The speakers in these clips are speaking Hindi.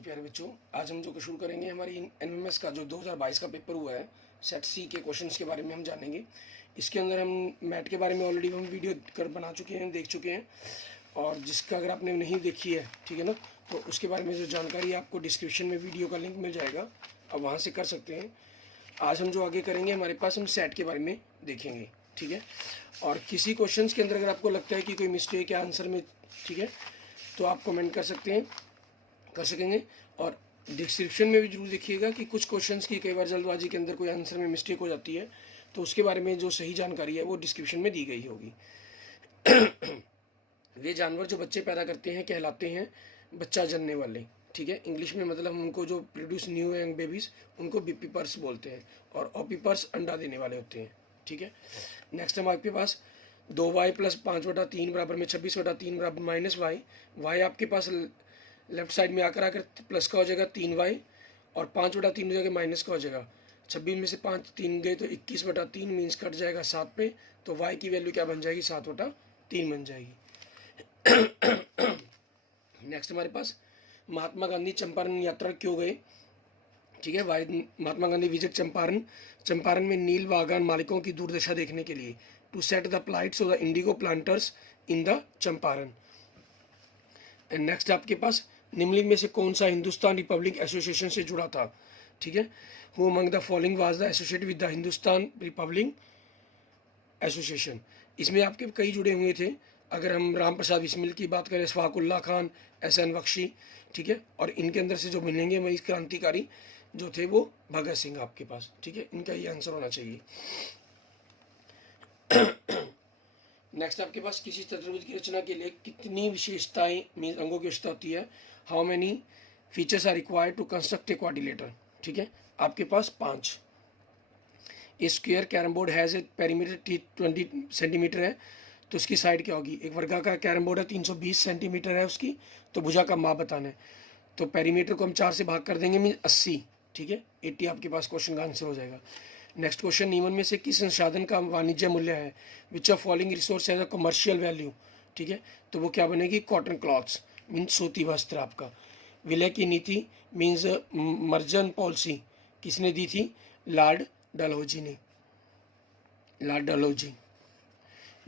जी प्यारे बच्चों, आज हम जो शुरू करेंगे हमारी एनएमएस का जो 2022 का पेपर हुआ है सेट सी के क्वेश्चंस के बारे में हम जानेंगे। इसके अंदर हम मैट के बारे में ऑलरेडी हम वीडियो कर बना चुके हैं, देख चुके हैं, और जिसका अगर आपने नहीं देखी है, ठीक है ना, तो उसके बारे में जो जानकारी आपको डिस्क्रिप्शन में वीडियो का लिंक मिल जाएगा, आप वहाँ से कर सकते हैं। आज हम जो आगे करेंगे हमारे पास हम सेट के बारे में देखेंगे, ठीक है। और किसी क्वेश्चन के अंदर अगर आपको लगता है कि कोई मिस्टेक है आंसर में, ठीक है, तो आप कमेंट कर सकते हैं, कर सकेंगे। और डिस्क्रिप्शन में भी जरूर देखिएगा कि कुछ क्वेश्चंस की कई बार जल्दबाजी के अंदर कोई आंसर में मिस्टेक हो जाती है, तो उसके बारे में जो सही जानकारी है वो डिस्क्रिप्शन में दी गई होगी। वे जानवर जो बच्चे पैदा करते हैं कहलाते हैं बच्चा जनने वाले, ठीक है। इंग्लिश में मतलब उनको जो प्रोड्यूस न्यू यंग बेबीज उनको बीपीपर्स बोलते हैं, और ऑपीपर्स अंडा देने वाले होते हैं, ठीक है। नेक्स्ट हम आपके पास 2y + 5/3 बराबर में 26/3 बराबर -y। y आपके पास लेफ्ट साइड में आकर प्लस का हो जाएगा 3y, और 5/3 हो जाएगा माइनस का हो जाएगा। 26 में से 5 3 गए तो 21/3 मीन्स कट जाएगा 7 पे, तो y की वैल्यू क्या बन जाएगी, 7/3 बन जाएगी। नेक्स्ट हमारे पास महात्मा गांधी चंपारण यात्रा क्यों गए, ठीक है। महात्मा गांधी विजिट चंपारण में नील बागान मालिकों की दुर्दशा देखने के लिए, to set the plights of the indigo planters in the Champaran. And next आपके पास निम्नलिखित में से कौन सा हिंदुस्तान रिपब्लिक एसोसिएशन से जुड़ा था, ठीक है। Who among the following was the associated with the Hindustan Republic association. इसमें आपके कई जुड़े हुए थे। अगर हम राम प्रसाद बिस्मिल की बात करें, शफाकुल्ला खान, एहसान बख्शी, ठीक है। और इनके अंदर से जो मिलेंगे वही क्रांतिकारी जो थे वो भगत सिंह आपके पास, ठीक है। इनका ये आंसर होना चाहिए। नेक्स्ट आपके पास किसी चतुर्भुज की रचना के लिए कितनी विशेषताएं मीन अंगों की विशेषता होती है, how many features are required to construct a quadrilateral, ठीक है। आपके पास 5। A square carrom board has a perimeter 20 centimetre है, तो उसकी साइड क्या होगी। एक वर्गाकार कैरम बोर्ड है 320 सेंटीमीटर है उसकी, तो भुजा का माप बताना है, तो पेरीमीटर को हम 4 से भाग कर देंगे मीन 80, ठीक है। 80 आपके पास क्वेश्चन का आंसर हो जाएगा। नेक्स्ट क्वेश्चन, निम्न में से किस संसाधन का वाणिज्य मूल्य है, which of following resource has a commercial value, ठीक है। तो वो क्या बनेगी, कॉटन क्लॉथ्स मीन्स सूती वस्त्र आपका। विलय की नीति मीन्स मर्जन पॉलिसी किसने दी थी, लॉर्ड डलहौजी ने, लॉर्ड डलहौजी।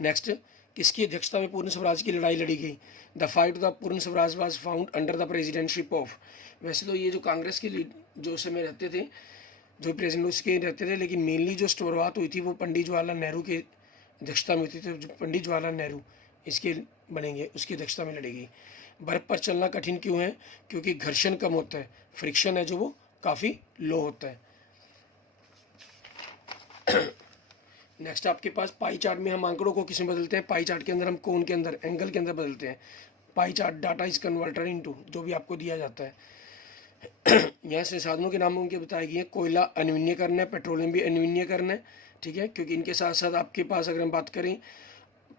नेक्स्ट, किसकी अध्यक्षता में पूर्ण स्वराज की लड़ाई लड़ी गई, द फाइट ऑफ द पूर्ण Swaraj was found under the presidentship of. वैसे तो ये जो कांग्रेस के जो समय रहते थे, जो प्रेसिडेंट उसके रहते थे, लेकिन मेनली जो शुरुआत हुई थी वो पंडित जवाहरलाल नेहरू के अध्यक्षता में हुई थी, तो जो पंडित जवाहरलाल नेहरू इसके बनेंगे, उसकी अध्यक्षता में लड़ेगी। बर्फ़ पर चलना कठिन क्यों है, क्योंकि घर्षण कम होता है, फ्रिक्शन है जो वो काफ़ी लो होता है। नेक्स्ट आपके पास पाई चार्ट में हम आंकड़ों को किसमें बदलते हैं, पाई चार्ट के अंदर हम कोण के अंदर, एंगल के अंदर बदलते हैं। Pie chart data is converter into जो भी आपको दिया जाता है। यहाँ संसाधनों के नाम उनके बताए गए हैं, कोयला अन्विन्यकरण है, पेट्रोलियम भी अन्विन्यकरण है, ठीक है। क्योंकि इनके साथ साथ आपके पास अगर हम बात करें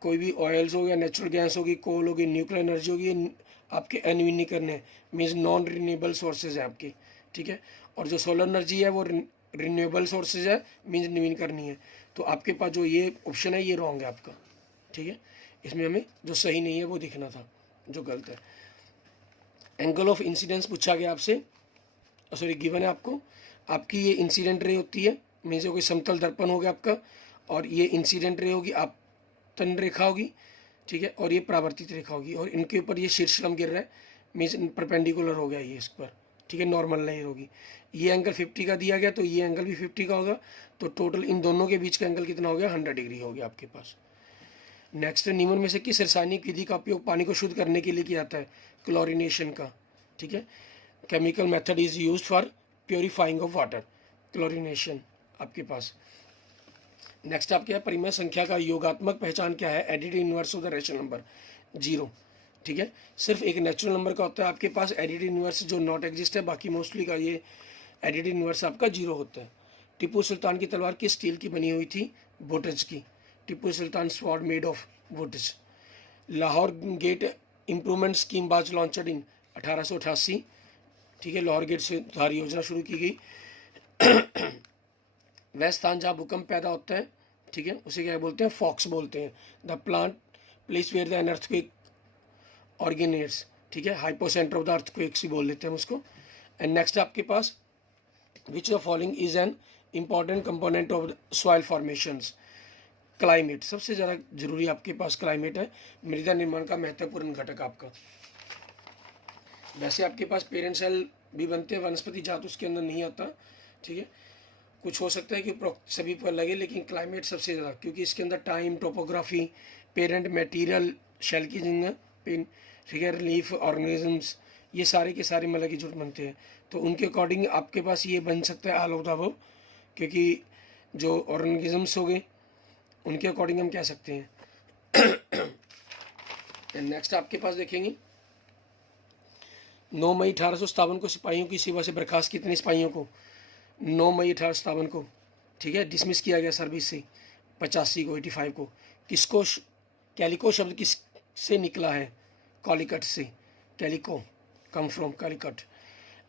कोई भी ऑयल्स हो गया, नेचुरल गैस होगी, कोल होगी, न्यूक्लियर एनर्जी होगी, आपके अन्विन्यकरण है, मीन्स नॉन रिन्यूएबल सोर्सेज हैं आपके, ठीक है। और जो सोलर एनर्जी है वो रिन्यूएबल सोर्सेज है, मीन्स नवीनकरणीय है। तो आपके पास जो ये ऑप्शन है ये रॉन्ग है आपका, ठीक है। इसमें हमें जो सही नहीं है वो दिखना था, जो गलत है। एंगल ऑफ इंसिडेंस पूछा गया आपसे, सॉरी गिवन है आपको, आपकी ये इंसिडेंट रे होती है, मीन्स कोई समतल दर्पण हो गया आपका, और ये इंसिडेंट रे होगी, आपतन रेखा होगी, ठीक है, और ये परावर्तित रेखा होगी, और इनके ऊपर ये शीर्षलम गिर रहा है, मीन्स परपेंडिकुलर हो गया ये इस पर, ठीक है, नॉर्मल नहीं होगी। ये एंगल 50 का दिया गया, तो ये एंगल भी 50 का होगा, तो टोटल इन दोनों के बीच का एंगल कितना हो गया, 100 डिग्री हो गया आपके पास। नेक्स्ट, निम्न में से किस रासायनिक विधि का उपयोग पानी को शुद्ध करने के लिए किया जाता है, क्लोरिनेशन का, ठीक है। Chemical method is use for purifying of water, chlorination आपके पास। नेक्स्ट आपके परिमेय संख्या का योगात्मक पहचान क्या है, added inverse of the rational number, 0, ठीक है। सिर्फ एक नेचुरल नंबर का होता है आपके पास एडिड इनवर्स जो नॉट एग्जिस्ट है, बाकी मोस्टली का ये एडिड इनवर्स आपका 0 होता है। टिप्पू सुल्तान की तलवार किस स्टील की बनी हुई थी, वोटज की, Tipu Sultan sword made of wootz. Lahore gate improvement scheme was launched in 1888, ठीक है, लाहौर गेट से सुधार योजना शुरू की गई। वह स्थान जहाँ भूकंप पैदा होता है, ठीक है, उसे क्या बोलते हैं, फॉक्स बोलते हैं। The plant place where the an earthquake originates, ठीक है, हाइपोसेंटर ऑफ द अर्थक्वेक्स ही बोल लेते हैं हम उसको। एंड नेक्स्ट आपके पास which the following is an important component of soil formations. Climate सबसे ज़्यादा जरूरी आपके पास क्लाइमेट है, मृदा निर्माण का महत्वपूर्ण घटक आपका। वैसे आपके पास पेरेंट सेल भी बनते हैं, वनस्पति जात उसके अंदर नहीं आता, ठीक है। कुछ हो सकता है कि सभी पर लगे, लेकिन क्लाइमेट सबसे ज़्यादा, क्योंकि इसके अंदर टाइम, टोपोग्राफी, पेरेंट मटेरियल, शेल की जिंग पेन, ठीक है, रिलीफ ऑर्गेनिजम्स, ये सारे के सारे मतलब की जुट बनते हैं। तो उनके अकॉर्डिंग आपके पास ये बन सकता है ऑल ऑफ द अबव, क्योंकि जो ऑर्गेनिजम्स हो गए उनके अकॉर्डिंग हम कह सकते हैं। नेक्स्ट आपके पास देखेंगे 9 मई 1857 को सिपाहियों की सेवा से बर्खास्त कितने सिपाहियों को? 9 मई 1857 को, ठीक है, डिसमिस किया गया सर्विस से 85 को, 85 को। किसको? कैलिको शब्द किस से निकला है? कॉलिकट से। Calico come from Calicut.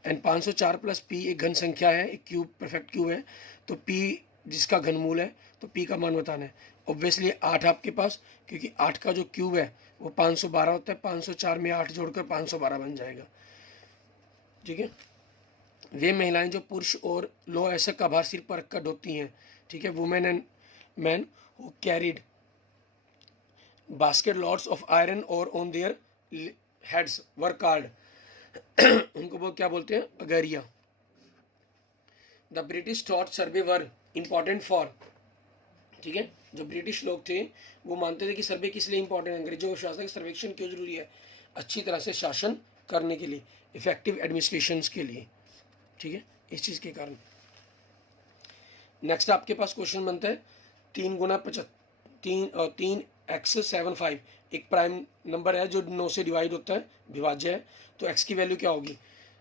And 504 plus P एक घन संख्या है, एक क्यूब, परफेक्ट क्यूब है, तो पी जिसका घनमूल है, तो पी का मान बताना है। ऑब्वियसली 8 आपके पास, क्योंकि 8 का जो क्यूब है वो 512 होता है, 504 में 8 जोड़कर 512 बन जाएगा, ठीक है। वे महिलाएं जो पुरुष और लोह ऐसक का भार सिर पर रखकर ढोती हैं, ठीक है, women and man who carried basket lots of iron ore on their heads were called, उनको वो क्या बोलते हैं? Agaria. The British thought survey were important for, ठीक है, जो ब्रिटिश लोग थे वो मानते थे कि सर्वे किस लिए इंपॉर्टेंट है? अंग्रेजों को शासन सर्वेक्षण क्यों जरूरी है? अच्छी तरह से शासन करने के लिए, इफेक्टिव एडमिनिस्ट्रेशन के लिए, ठीक है, इस चीज़ के कारण। नेक्स्ट आपके पास क्वेश्चन बनता है 3 गुना 3x75 एक प्राइम नंबर है जो 9 से डिवाइड होता है, विभाज्य है, तो x की वैल्यू क्या होगी?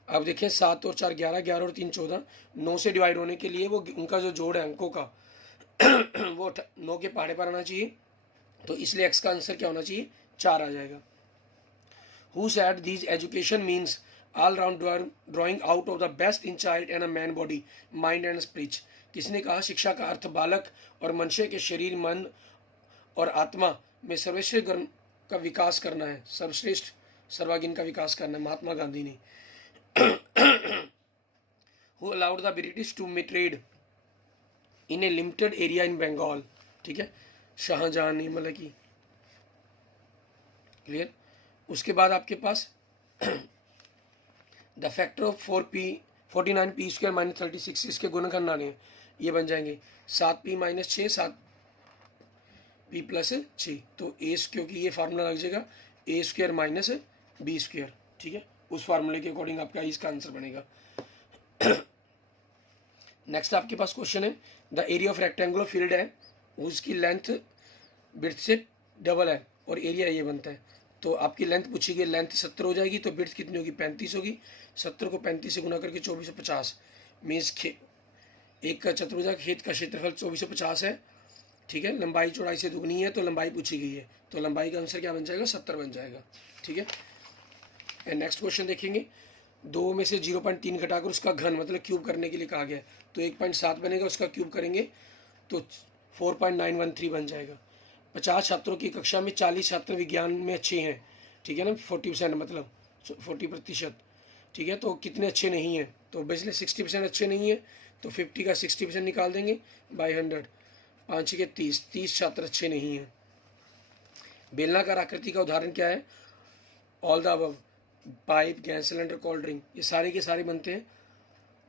अब देखें 7 और 4 11, 11 और 3 14, 9 से डिवाइड होने के लिए वो उनका जो जोड़ है अंकों का वो 9 के पहाड़े पर आना चाहिए, तो इसलिए x का आंसर क्या होना चाहिए? 4 आ जाएगा। Who said these education means all round drawing out of the best in child and a man body, mind and speech? किसने कहा शिक्षा का अर्थ बालक और मनुष्य के शरीर, मन और आत्मा में सर्वश्रेष्ठ गुण का विकास करना है, सर्वश्रेष्ठ सर्वांगीण का विकास करना है? महात्मा गांधी ने। Who allowed the British to trade in a limited area in Bengal? ठीक है, शाहजहां ने, मतलब की, क्लियर। उसके बाद आपके पास the factor of 49 P square minus 36, इसके गुणनखंड आने हैं, ये बन जाएंगे 7p माइनस 6, 7p प्लस 6, तो ए, क्योंकि ये फार्मूला लग जाएगा ए स्क्वायर माइनस बी स्क्वायर, ठीक है, उस फार्मूले के अकॉर्डिंग आपका इसका आंसर बनेगा। नेक्स्ट आपके पास क्वेश्चन है the area of rectangular field है, उसकी लेंथ ब्रेड्थ से डबल है और एरिया ये बनता है, तो आपकी लेंथ पूछी गई, लेंथ 70 हो जाएगी, तो ब्रेड्थ कितनी होगी? 35 होगी। 70 को 35 से गुना करके 2450 मीन्स एक चतुर्भुज खेत का क्षेत्रफल 2450 है, ठीक है, लंबाई चौड़ाई से दुगनी है, तो लंबाई पूछी गई है, तो लंबाई का आंसर क्या बन जाएगा? 70 बन जाएगा, ठीक है। एंड नेक्स्ट क्वेश्चन देखेंगे 2 में से 0.3 घटाकर उसका घन मतलब क्यूब करने के लिए कहा गया, तो 1.7 बनेगा, उसका क्यूब करेंगे तो 4.913 बन जाएगा। 50 छात्रों की कक्षा में 40 छात्र विज्ञान में अच्छे हैं, ठीक है ना, 40% मतलब 40%, ठीक है, तो कितने अच्छे नहीं हैं? तो ऑब्वियसली 60% अच्छे नहीं है, तो 50 का 60% निकाल देंगे बाई 100, 5 के 30 छात्र अच्छे नहीं हैं। बेलनाकार आकृति का उदाहरण क्या है? All the above, pipe, gas cylinder, cold drink, ये सारे के सारे बनते हैं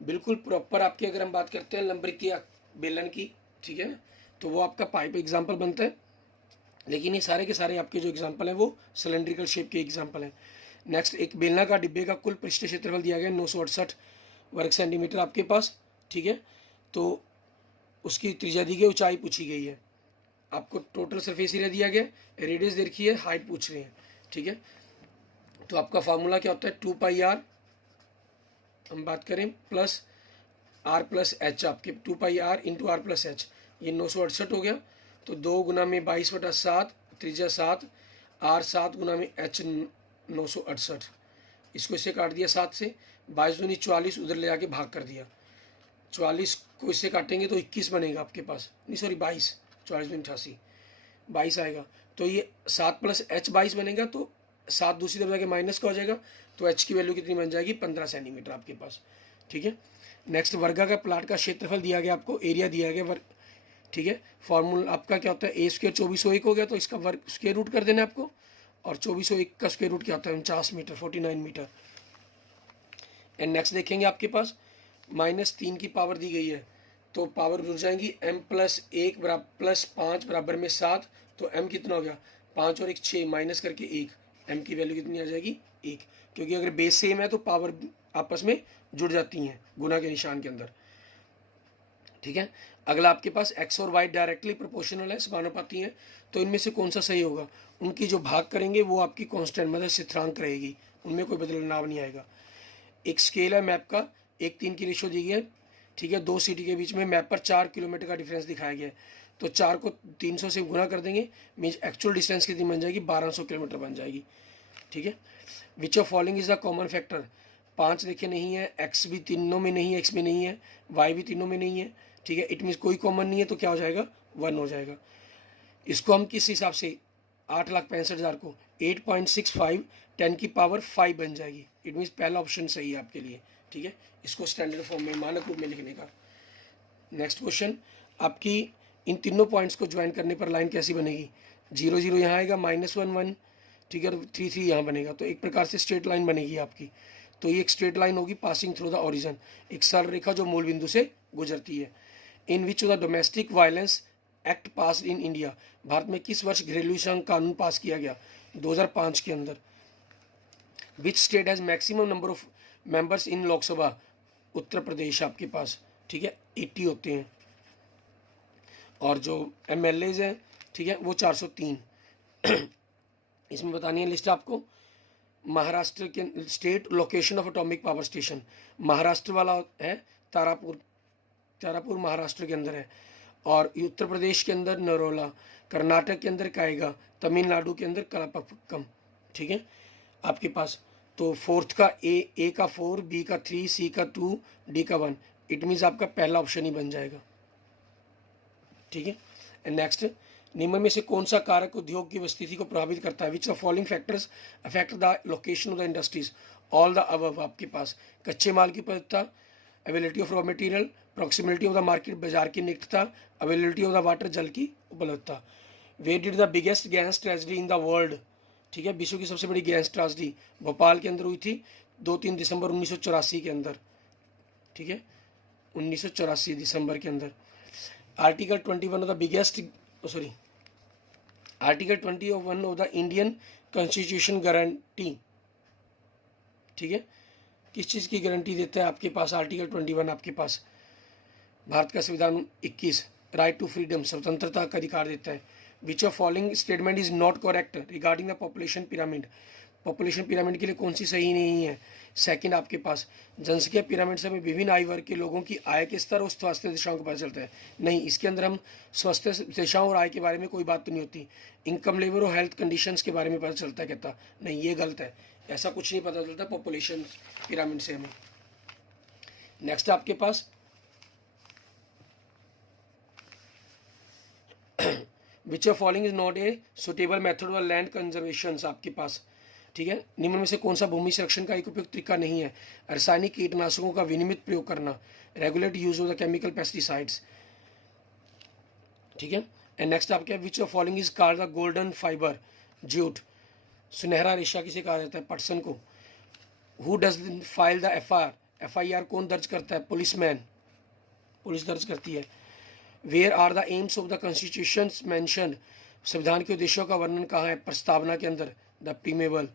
बिल्कुल प्रॉपर। आपकी अगर हम बात करते हैं लंबवृत्तीय बेलन की, ठीक है, तो वो आपका पाइप एग्जाम्पल बनता है, लेकिन ये सारे के सारे आपके जो एग्जाम्पल हैं वो सिलेंड्रिकल शेप के एग्जाम्पल हैं। नेक्स्ट, एक बेलनाकार डिब्बे का कुल पृष्ठ क्षेत्रफल दिया गया 968 वर्ग सेंटीमीटर आपके पास, ठीक है, तो उसकी त्रिज्या दी गई, ऊंचाई पूछी गई है, आपको टोटल सरफेस एरिया दिया गया, रेडियस देखी है, हाइट पूछ रहे हैं, ठीक है। तो आपका फार्मूला क्या होता है? 2πr हम बात करें प्लस r प्लस एच, आपके 2πr into are plus H, ये 968 हो गया, तो 2 गुना में 22/7, त्रिज्या 7, r 7 गुना में h 968, इसको इससे काट दिया 7 से, 22 दूनी 44, उधर ले जाके भाग कर दिया, 44 को इससे काटेंगे तो 21 बनेगा आपके पास, नहीं सॉरी 22, 44 दूनी 88, 22 आएगा, तो ये 7 प्लस h 22 बनेगा, तो 7 दूसरी तरफ जाके माइनस का हो जाएगा, तो h की वैल्यू कितनी बन जाएगी, 15 सेंटीमीटर आपके पास। ठीक है, नेक्स्ट वर्गा का प्लाट का क्षेत्रफल दिया गया आपको, एरिया दिया गया वर्ग। ठीक है, फॉर्मूला आपका क्या होता है, ए स्क्वायर 2401 हो गया, तो इसका वर्ग स्क्वायर रूट कर देना आपको, और 2401 का स्क्वायर रूट क्या होता है, 49 मीटर, 49 मीटर। एंड नेक्स्ट देखेंगे आपके पास -3 की पावर दी गई है, तो पावर जुड़ जाएंगी m+1 +5 बराबर में 7, तो m कितना हो गया, 5 और 1 6, माइनस करके 1, m की वैल्यू कितनी आ जाएगी 1, क्योंकि अगर बेस सेम है तो पावर आपस में जुड़ जाती हैं गुना के निशान के अंदर। ठीक है, अगला आपके पास x और y डायरेक्टली प्रोपोर्शनल है, समानुपाती हैं, तो इनमें से कौन सा सही होगा, उनकी जो भाग करेंगे वो आपकी कांस्टेंट मतलब स्थिरांक रहेगी, उनमें कोई बदलाव नहीं आएगा। एक स्केल है मैप का, 1:3 की रेशो दी गई है। ठीक है, 2 सिटी के बीच में मैप पर 4 किलोमीटर का डिफरेंस दिखाया गया है, तो 4 को 300 से गुना कर देंगे, मीन्स एक्चुअल डिस्टेंस कितनी बन जाएगी, 1200 किलोमीटर बन जाएगी। ठीक है, which of following is the common factor, 5 देखिए नहीं है, x भी तीनों में नहीं है, x में नहीं है, y भी तीनों में नहीं है। ठीक है, इट मीन्स कोई कॉमन नहीं है, तो क्या हो जाएगा, 1 हो जाएगा। इसको हम किस हिसाब से, 8,65,000 को 8.65 10 की पावर 5 बन जाएगी, इट मीन्स पहला ऑप्शन सही है आपके लिए। ठीक है, इसको स्टैंडर्ड फॉर्म में मानक रूप में लिखने का। नेक्स्ट क्वेश्चन, आपकी इन तीनों पॉइंट्स को ज्वाइन करने पर लाइन कैसी बनेगी, 0 0 यहाँ आएगा, -1 1, ठीक है, 3 3 यहाँ बनेगा, तो एक प्रकार से स्ट्रेट लाइन बनेगी आपकी। तो ये एक स्ट्रेट लाइन होगी पासिंग थ्रू द ओरिजिन, एक सरल रेखा जो मूल बिंदु से गुजरती है। In which the domestic violence act pass in India, भारत में किस वर्ष घरेलू हिंसा कानून पास किया गया, 2005 के अंदर। Which state has maximum number of members in Lok Sabha, Uttar Pradesh आपके पास। ठीक है, 80 होते हैं, और जो MLAs हैं, ठीक है, वो 403। इसमें बतानी है लिस्ट आपको, महाराष्ट्र के state location of atomic power station, Maharashtra वाला है तारापुर, तारापुर महाराष्ट्र के अंदर है, और उत्तर प्रदेश के अंदर नरोला, कर्नाटक के अंदर कायगा, तमिलनाडु के अंदर कलापक्कम। ठीक है, आपके पास तो फोर्थ का ए का 4, बी का 3, सी का 2, डी का 1, इट मीन्स आपका पहला ऑप्शन ही बन जाएगा। ठीक है, एंड नेक्स्ट, निम्न में से कौन सा कारक उद्योग की स्थिति को प्रभावित करता है, which of following factors affect the location of the industries, all the above. आपके पास कच्चे माल की उपलब्धता, availability of raw material, proximity of the market, बाजार की निकटता, अवेलेबिलिटी ऑफ द वाटर, जल की उपलब्धता। Where did the biggest gas tragedy in the world, ठीक है, विश्व की सबसे बड़ी गैस ट्रेजेडी भोपाल के अंदर हुई थी 2-3 दिसंबर 1984 के अंदर। ठीक है, 1984 दिसंबर के अंदर। Article 21 of the biggest sorry article 21 of the Indian constitution guarantee, ठीक है, किस चीज़ की गारंटी देता है आपके पास आर्टिकल 21, आपके पास भारत का संविधान 21 राइट टू फ्रीडम, स्वतंत्रता का अधिकार देता है। Which of following statement is not correct regarding the population pyramid, population pyramid के लिए कौन सी सही नहीं है। सेकंड आपके पास जनसंख्या पिरामिड से हमें विभिन्न आयु वर्ग के लोगों की आय के स्तर और स्वास्थ्य दिशाओं का पता चलता है, नहीं, इसके अंदर हम स्वास्थ्य दिशाओं और आय के बारे में कोई बात तो नहीं होती। इनकम लेवल और हेल्थ कंडीशंस के बारे में पता चलता है, कहता नहीं, ये गलत है, ऐसा कुछ नहीं पता चलता पॉपुलेशन पिरामिड से हमें। नेक्स्ट आपके पास which of following is not a suitable method of land conservation, आपके पास, ठीक है, निम्न में से कौन सा भूमि संरक्षण का एक उपयुक्त तरीका नहीं है, रासायनिक कीटनाशकों का विनियमित प्रयोग करना, regulate use of the chemical pesticides. ठीक है, एंड नेक्स्ट आपके विच of following is called the golden fibre, jute, सुनहरा रेशा किसे कहा जाता है, पटसन को। Who does file the FIR कौन दर्ज करता है, पुलिसमैन, पुलिस दर्ज करती है। Where are the aims of the constitution mentioned, संविधान के उद्देश्यों का वर्णन कहाँ है, प्रस्तावना के अंदर, द प्रीमेबल,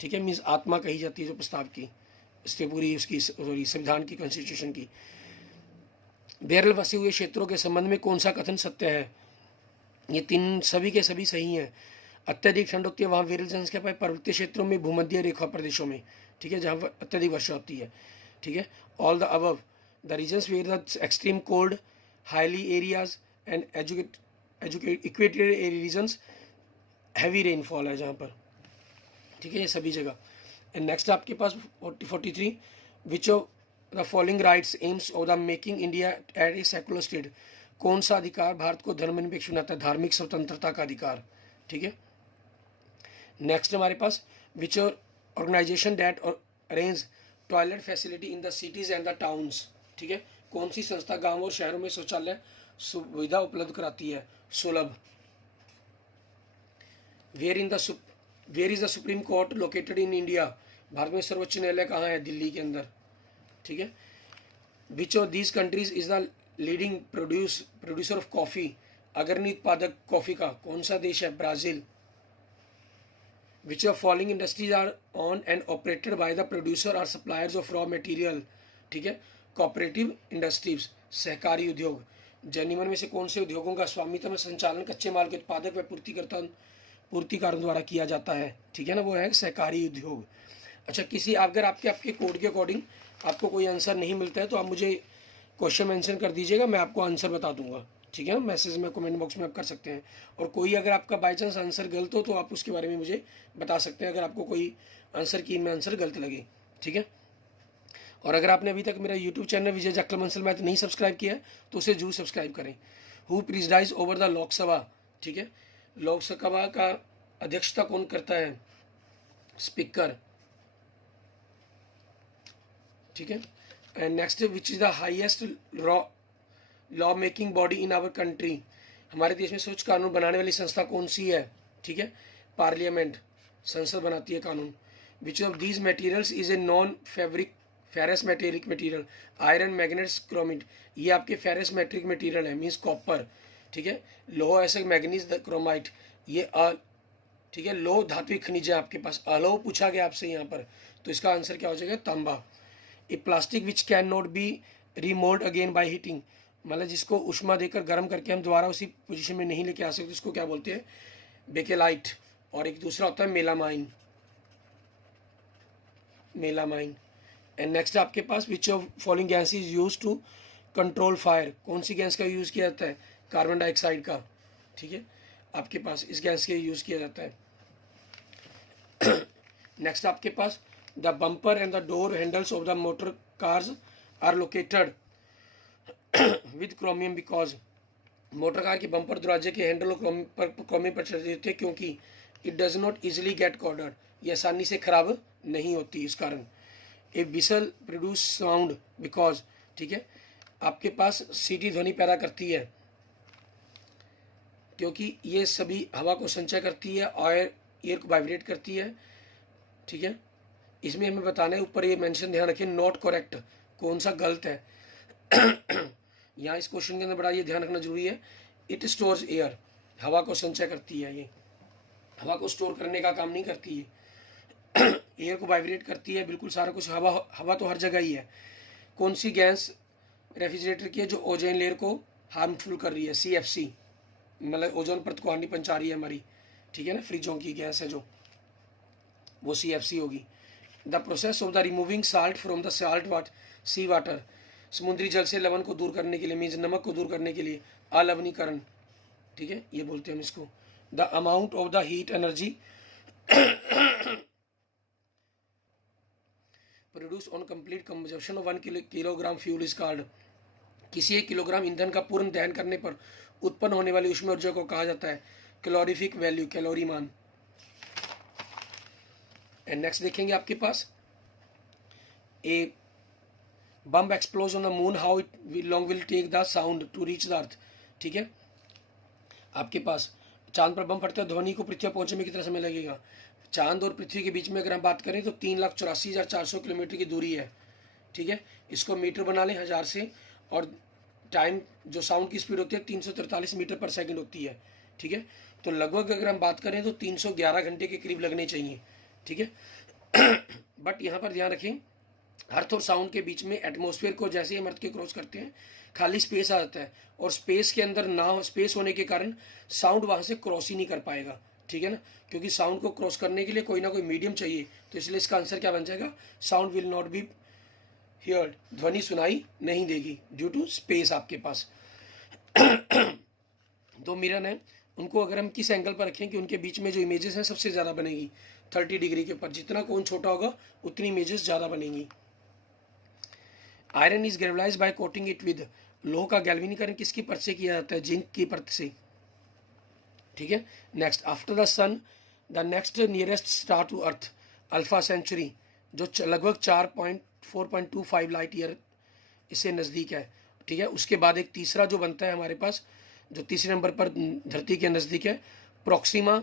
ठीक है, मीन्स आत्मा कही जाती है जो प्रस्ताव की, इसके पूरी उसकी सॉरी संविधान की, कॉन्स्टिट्यूशन की। बेरल बसे हुए क्षेत्रों के संबंध में कौन सा कथन सत्य है, ये तीन सभी के सभी सही हैं। अत्यधिक ठंड होती है वहाँ विरल जनसंख्या पाए पर्वतीय क्षेत्रों में, भूमध्य रेखा प्रदेशों में, ठीक है, जहाँ अत्यधिक वर्षा होती है। ठीक है, all the above the regions where the extreme cold, highly areas and equatorial regions heavy rainfall है जहाँ पर, ठीक है, ये सभी जगह। एंड नेक्स्ट आपके पास 43 which of the following rights AIIMS of the making India at a secular state, कौन सा अधिकार भारत को धर्मनिरपेक्ष बनाता है, धार्मिक स्वतंत्रता का अधिकार। ठीक है, नेक्स्ट हमारे पास which organisation that arrange toilet facility in the cities and the towns, ठीक है, कौन सी संस्था गाँव और शहरों में शौचालय सुविधा उपलब्ध कराती है, सुलभ। Where is the Supreme Court located in India, भारत में सर्वोच्च न्यायालय कहाँ है, दिल्ली के अंदर, ठीक है। Which of these countries is the leading producer of coffee, अग्रणी उत्पादक कॉफ़ी का कौन सा देश है, Brazil. Which of following industries are on and operated by the producer are suppliers of raw material, ठीक है, कोऑपरेटिव इंडस्ट्रीज, सहकारी उद्योग। निम्न में से कौन से उद्योगों का स्वामित्व में संचालन कच्चे माल के उत्पादक व पूर्तिकारों द्वारा किया जाता है, ठीक है ना, वो है सहकारी उद्योग। अच्छा, किसी अगर आपके कोड के अकॉर्डिंग आपको कोई आंसर नहीं मिलता है तो आप मुझे क्वेश्चन मेंशन कर दीजिएगा, मैं आपको आंसर बता दूंगा, ठीक है ना, मैसेज में कमेंट बॉक्स में आप कर सकते हैं। और कोई अगर आपका बाई चांस आंसर गलत हो तो आप उसके बारे में मुझे बता सकते हैं, अगर आपको कोई आंसर की में आंसर गलत लगे, ठीक है। और अगर आपने अभी तक मेरा यूट्यूब चैनल विजय जाखल बंसल मैथ नहीं सब्सक्राइब किया है तो उसे जरूर सब्सक्राइब करें। हु प्रिजाइड्स ओवर द लोकसभा, ठीक है, लोकसभा का अध्यक्षता कौन करता है, स्पीकर, ठीक है। And next, which is the highest law making body in our country, हमारे देश में सोच कानून बनाने वाली संस्था कौन सी है, ठीक है, पार्लियामेंट, संसद बनाती है कानून। Which of these materials is a non ferrous metallic material, iron, magnets, chromite, ये आपके फेरस मेट्रिक मटेरियल है, मीन्स कॉपर, ठीक है। लोह ऐसे मैग्नीज, क्रोमाइट, ये ठीक है, लोह धात्विक खनिज है आपके पास। अलोह पूछा गया आपसे यहाँ पर, तो इसका आंसर क्या हो जाएगा, तांबा। A plastic which can not be remould again by heating, मतलब जिसको उष्मा देकर गर्म करके हम दोबारा उसी पोजीशन में नहीं लेके आ सकते, इसको क्या बोलते हैं, बेकेलाइट। और एक दूसरा होता है मेलामाइन। एंड नेक्स्ट आपके पास, which of following gas is use to control fire, कौन सी गैस का यूज़ किया जाता है, कार्बन डाइऑक्साइड का, ठीक है, आपके पास इस गैस के यूज़ किया जाता है। नेक्स्ट आपके पास, the bumper and the door handles of the motor cars are located with chromium because, motor car के बम्पर दरवाजे के हैंडल पर क्रोमियम पर चढ़े होते हैं क्योंकि it does not easily get corroded, ये आसानी से खराब नहीं होती इस कारण। A whistle produce sound because, ठीक है, आपके पास सीटी ध्वनि पैदा करती है क्योंकि ये सभी हवा को संचय करती है और एयर को वाइब्रेट करती है, ठीक है। इसमें हमें बताना है, ऊपर ये मेंशन ध्यान रखें, नॉट करेक्ट, कौन सा गलत है। यहाँ इस क्वेश्चन के अंदर बड़ा ये ध्यान रखना जरूरी है, इट स्टोर्स एयर, हवा को संचय करती है, ये हवा को स्टोर करने का काम नहीं करती है, एयर को वाइब्रेट करती है, बिल्कुल सारा कुछ, हवा तो हर जगह ही है। कौन सी गैस रेफ्रिजरेटर की है जो ओजोन लेयर को हार्मफुल कर रही है, CFC, मतलब ओजोन परत को हानि पहुंचा रही है हमारी, ठीक है ना, फ्रिजों की गैस है जो, वो CFC होगी। The process of the removing salt from the sea water, समुद्री जल से लवण को दूर करने के लिए, मीन्स नमक को दूर करने के लिए, अलवनीकरण, ठीक है, ये बोलते हैं हम इसको। The amount of the heat energy produce on complete consumption of 1 kilogram fuel is called, किसी 1 किलोग्राम ईंधन का पूर्ण दहन करने पर उत्पन्न होने वाली ऊष्मा ऊर्जा को कहा जाता है कैलोरीफिक वैल्यू, कैलोरी मान। एंड नेक्स्ट देखेंगे आपके पास, a bomb explode on the moon, how it long will take the sound to reach the earth, ठीक है, आपके पास चांद पर बम फटता है, ध्वनि को पृथ्वी पहुंचने में कितना समय लगेगा। चांद और पृथ्वी के बीच में अगर हम बात करें तो 3,84,400 किलोमीटर की दूरी है, ठीक है, इसको मीटर बना लें 1000 से, और टाइम जो साउंड की स्पीड होती है 343 मीटर पर सेकंड होती है, ठीक है, तो लगभग अगर हम बात करें तो 311 घंटे के करीब लगने चाहिए, ठीक है। बट यहाँ पर ध्यान रखें, अर्थ और साउंड के बीच में एटमॉस्फेयर को जैसे ही हम अर्थ के क्रॉस करते हैं खाली स्पेस आ जाता है, और स्पेस के अंदर ना हो, स्पेस होने के कारण साउंड वहाँ से क्रॉस ही नहीं कर पाएगा, ठीक है ना, क्योंकि साउंड को क्रॉस करने के लिए कोई ना कोई मीडियम चाहिए, तो इसलिए इसका आंसर क्या बन जाएगा, sound will not be heard, ध्वनि सुनाई नहीं देगी ड्यू टू स्पेस आपके पास। दो मिरर हैं, उनको अगर हम किस एंगल पर रखें कि उनके बीच में जो इमेजेस हैं सबसे ज़्यादा बनेगी, 30 डिग्री के ऊपर, जितना कोण छोटा होगा उतनी इमेजेस ज़्यादा बनेंगी। Iron is galvanised by coating it with, लोह का गैल्वेनीकरण किसकी परत से किया जाता है, जिंक की परत से, ठीक है। Next, after the sun the next nearest star to earth, Alpha Centauri जो लगभग 4.4.25 लाइट ईयर इससे नज़दीक है, ठीक है। उसके बाद एक तीसरा जो बनता है हमारे पास, जो तीसरे नंबर पर धरती के नज़दीक है, प्रॉक्सिमा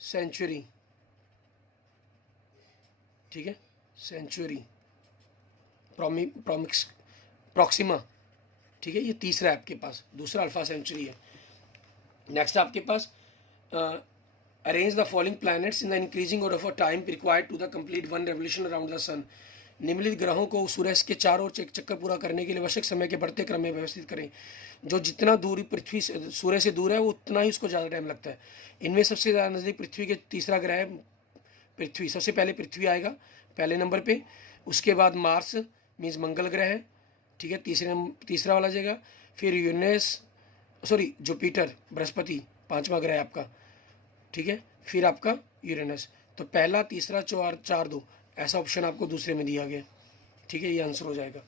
सेंचुरी, ठीक है, सेंचुरी प्रॉक्सिमा, ठीक है, ये तीसरा है आपके पास, दूसरा अल्फ़ा सेंचुरी है। नेक्स्ट आपके पास arrange the following planets in the increasing order of time required to the complete one revolution around the sun. निम्नलिखित ग्रहों को सूर्य के चारों ओर चक्कर पूरा करने के लिए आवश्यक समय के बढ़ते क्रम में व्यवस्थित करें। जो जितना दूरी पृथ्वी से सूर्य से दूर है वो उतना ही उसको ज़्यादा टाइम लगता है। इनमें सबसे ज़्यादा नज़दीक पृथ्वी के तीसरा ग्रह है पृथ्वी। सबसे पहले पृथ्वी आएगा पहले नंबर पे, उसके बाद मार्स मीन्स मंगल ग्रह है, ठीक है, तीसरा वाला जगह, फिर जुपिटर बृहस्पति पांचवा ग्रह है आपका, ठीक है, फिर आपका यूरेनस। तो पहला, तीसरा, चार, दो ऐसा ऑप्शन आपको दूसरे में दिया गया, ठीक है, ये आंसर हो जाएगा।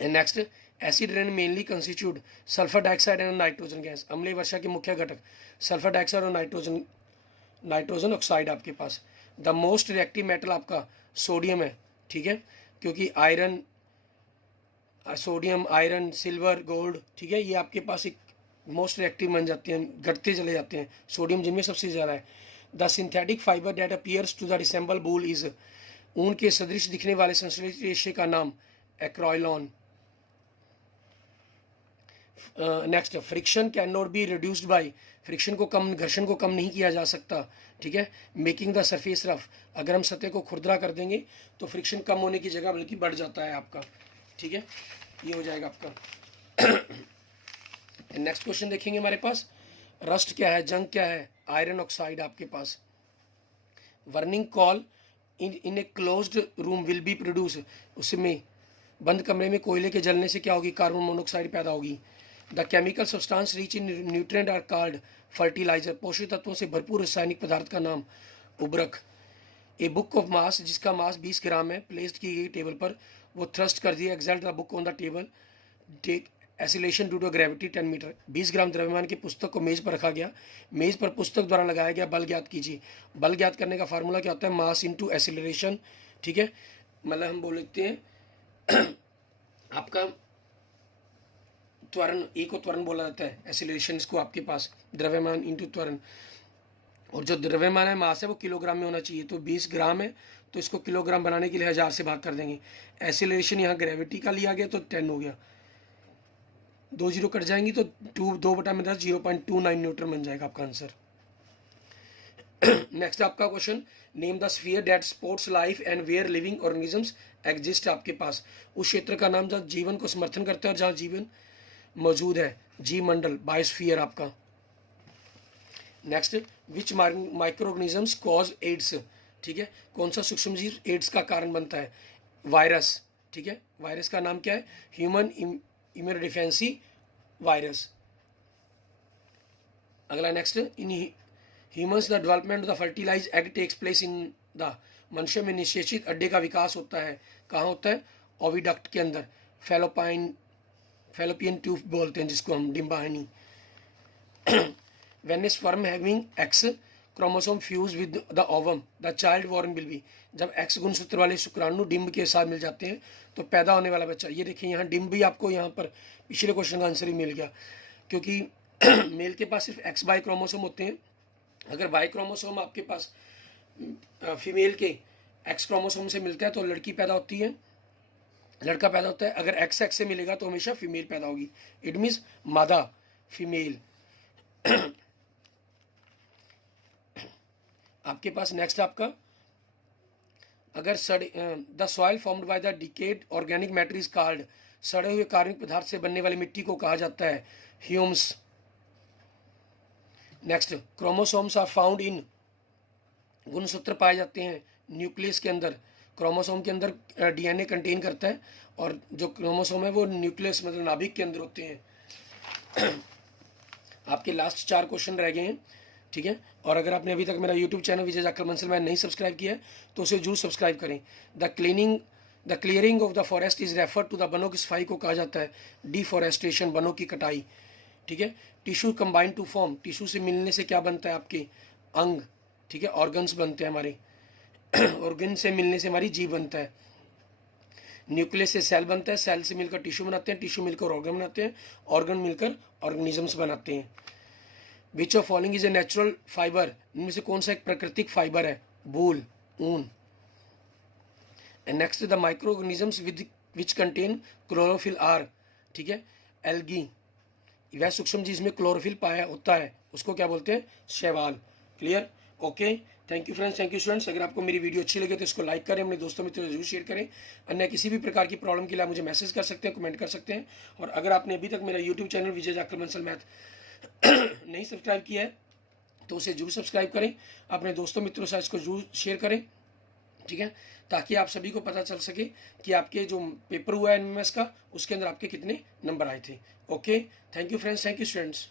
And next, acid rain mainly constitute sulphur dioxide and nitrogen gas. अम्लीय वर्षा के मुख्य घटक सल्फर डाइऑक्साइड और नाइट्रोजन ऑक्साइड आपके पास। द मोस्ट रिएक्टिव मेटल आपका सोडियम है, ठीक है, क्योंकि सोडियम, आयरन, सिल्वर, गोल्ड, ठीक है, ये आपके पास एक मोस्ट रिएक्टिव बन जाते हैं, घटते चले जाते हैं, सोडियम जिनमें सबसे ज़्यादा है। The synthetic fibre that appears to the resemble wool is. ऊन के सदृश दिखने वाले संश्लेषित रेशे का नाम Acrilan. Next, friction can not be reduced by. घर्षण को कम नहीं किया जा सकता, ठीक है, मेकिंग द सरफेस रफ। अगर हम सतह को खुरदरा कर देंगे तो फ्रिक्शन कम होने की जगह बल्कि बढ़ जाता है आपका, ठीक है, ये हो जाएगा आपका। नेक्स्ट क्वेश्चन देखेंगे हमारे पास, रस्ट क्या है, जंग क्या है, आयरन ऑक्साइड आपके पास। Burning coal in a closed room will be produce. उसमें बंद कमरे में कोयले के जलने से क्या होगी, कार्बन मोनोऑक्साइड पैदा होगी। The chemical substance rich in nutrient are called fertiliser. पोषक तत्वों से भरपूर रासायनिक पदार्थ का नाम उर्वरक। ए बुक ऑफ मास, जिसका मास 20 ग्राम है, प्लेस्ड की गई टेबल पर, वो थ्रस्ट कर दिया एक्सल्ट the book on the table, take acceleration due to gravity 10 metre. 20 gram द्रव्यमान की पुस्तक को मेज पर रखा गया, मेज पर पुस्तक द्वारा लगाया गया बल ज्ञात कीजिए। बल ज्ञात करने का फार्मूला क्या होता है, मास इंटू एसिलरेशन, ठीक है, मतलब हम बोल लेते हैं आपका त्वरण, ए को त्वरण बोला जाता है, एसिलरेशन इसको आपके पास, द्रव्यमान इंटू त्वरण। और जो द्रव्यमान है, मास है, वो किलोग्राम में होना चाहिए। तो 20 ग्राम है तो इसको किलोग्राम बनाने के लिए 1000 से भाग कर देंगे। एसिलरेशन यहाँ ग्रेविटी का लिया गया तो 10 हो गया, 2 जीरो कट जाएंगी तो 2/10 0.29 न्यूटन बन जाएगा आपका आंसर। नेक्स्ट आपका question, name the sphere that supports life and where living organisms exist. आपके पास उस क्षेत्र का नाम जहाँ जीवन को समर्थन करता है और जहाँ जीवन मौजूद है, जीव मंडल, बायोस्फीयर आपका। नेक्स्ट, विच माइक्रो ऑर्गेनिजम्स कॉज एड्स, ठीक है, कौन सा सूक्ष्म जीव एड्स का कारण बनता है, वायरस, ठीक है, वायरस का नाम क्या है, ह्यूमन इम्यूनोडिफेंसी वायरस। अगला next, in humans the development of the fertilize egg takes place in the. मनुष्य में निषेचित अड्डे का विकास होता है, कहाँ होता है, ओविडक्ट के अंदर, फैलोपियन ट्यूब बोलते हैं जिसको हम, डिम्बाहिनी। When a sperm having X chromosome fuse with the ovum the child born will be. जब एक्स गुणसूत्र वाले शुक्राणु डिम्ब के साथ मिल जाते हैं तो पैदा होने वाला बच्चा, ये देखिए यहाँ डिम्ब भी आपको यहाँ पर पिछले क्वेश्चन का आंसर ही मिल गया, क्योंकि मेल के पास सिर्फ एक्स वाई क्रोमोसोम होते हैं। अगर वाई क्रोमोसोम आपके पास फीमेल के एक्स क्रोमोसोम से मिलता है तो लड़की पैदा होती है, लड़का पैदा होता है। अगर एक्स एक्स से मिलेगा तो हमेशा फीमेल पैदा होगी, इट मीन्स मादा फीमेल। आपके पास नेक्स्ट आपका, अगर the soil formed by the decade organic matter is called. सड़े हुए कार्बनिक पदार्थ से बनने वाली मिट्टी को कहा जाता है ह्यूम्स। Next, chromosomes are found in, गुणसूत्र पाए जाते हैं न्यूक्लियस के अंदर। क्रोमोसोम के अंदर डीएनए कंटेन करता है और जो क्रोमोसोम है वो न्यूक्लियस मतलब नाभिक के अंदर होते हैं। आपके लास्ट 4 क्वेश्चन रह गए हैं, ठीक है, और अगर आपने अभी तक मेरा YouTube channel Vijay Jakhar Bansal man नहीं सब्सक्राइब किया है तो उसे जरूर सब्सक्राइब करें। The clearing of the forest is refer to the वनों की सफाई को कहा जाता है डिफॉरेस्टेशन, वनों की कटाई, ठीक है। Tissue combine to form, tissue से मिलने से क्या बनता है आपके अंग, ठीक है, ऑर्गन्स बनते हैं हमारे। ऑर्गन से मिलने से हमारी जीव बनता है। न्यूक्लियस से सेल बनता है, सेल से मिलकर टिश्यू बनाते हैं, टिश्यू मिलकर ऑर्गन बनाते हैं, ऑर्गन मिलकर ऑर्गेनिजम्स बनाते हैं। विच of following is a natural fibre, इनमें से कौन सा एक प्राकृतिक फाइबर है? वूल, ऊन। And next the micro organisms with which contain chlorophyll are, ठीक है, एल्गी, वह सूक्ष्म जीव में क्लोरोफिल पाया होता है उसको क्या बोलते हैं? शैवाल। Clear? Okay, thank you friends, thank you students. अगर आपको मेरी वीडियो अच्छी लगे तो इसको लाइक करें, अपने दोस्तों मित्रों से जरूर शेयर करें। अन्य किसी भी प्रकार की प्रॉब्लम के लिए आप मुझे मैसेज कर सकते हैं, कमेंट कर सकते हैं। और अगर आपने अभी तक मेरा YouTube channel Vijay Jakhar Bansal math नहीं सब्सक्राइब किया है तो उसे जरूर सब्सक्राइब करें, अपने दोस्तों मित्रों से इसको जरूर शेयर करें, ठीक है, ताकि आप सभी को पता चल सके कि आपके जो पेपर हुआ है एमएमएस का उसके अंदर आपके कितने नंबर आए थे। Okay, thank you friends, thank you students.